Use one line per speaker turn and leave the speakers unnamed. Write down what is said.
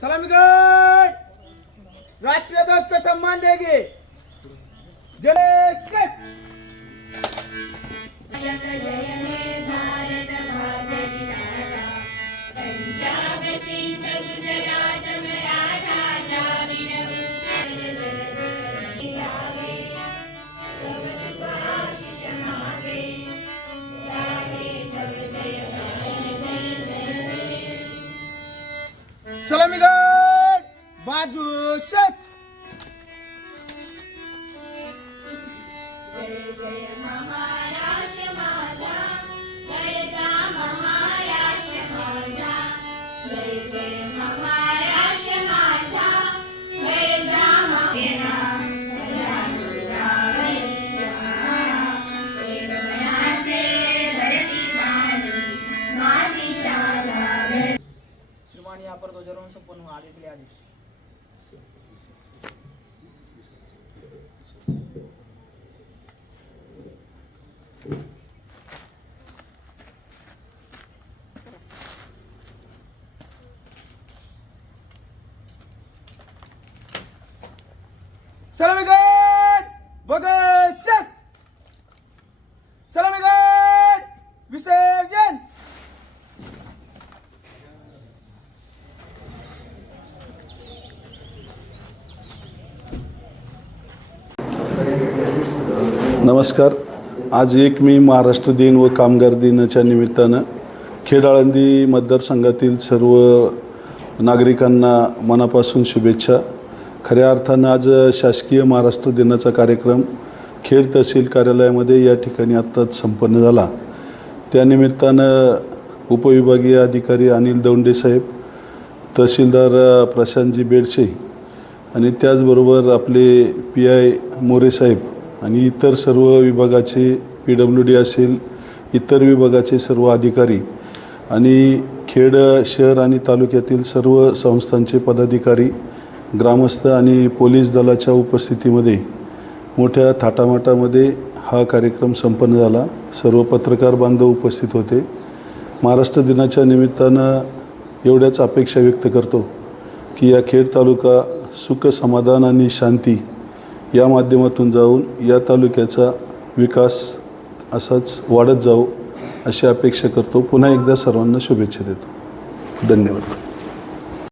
सलामीगढ़ राष्ट्रीय ध्वज पे सम्मान देंगे। जय श्री बाजू शस्त्र.
श्रीमान यहाँ पर ध्वजारोहण संपन्न आदेश.
Selamünaleyküm. Bakın ses. Selamünaleyküm. Bize
नमस्कार. आज एक मे महाराष्ट्र दिन व कामगार दिनाच्या निमित्तानं खेड आळंदी मतदारसंघातील सर्व नागरिकांना मनापासून शुभेच्छा. खऱ्या अर्थानं आज शासकीय महाराष्ट्र दिनाचा कार्यक्रम खेड तहसील कार्यालयामध्ये या ठिकाणी आत्ताच संपन्न झाला. त्यानिमित्तानं उपविभागीय अधिकारी अनिल दौंडे साहेब तहसीलदार प्रशांतजी बेडसे आणि त्याचबरोबर आपले पी आय मोरे साहेब आणि इतर सर्व विभागाचे पी डब्ल्यू डी असेल इतर विभागाचे सर्व अधिकारी आणि खेड शहर आणि तालुक्यातील सर्व संस्थांचे पदाधिकारी ग्रामस्थ आणि पोलीस दलाच्या उपस्थितीमध्ये मोठ्या थाटामाटामध्ये हा कार्यक्रम संपन्न झाला. सर्व पत्रकार बांधव उपस्थित होते. महाराष्ट्र दिनाच्या निमित्तानं एवढ्याच अपेक्षा व्यक्त करतो की या खेड तालुका सुख समाधान आणि शांती या माध्यमातून जाऊन या तालुक्याचा विकास असाच वाढत जाऊ अशी अपेक्षा करतो. पुन्हा एकदा सर्वांना शुभेच्छा देतो. धन्यवाद.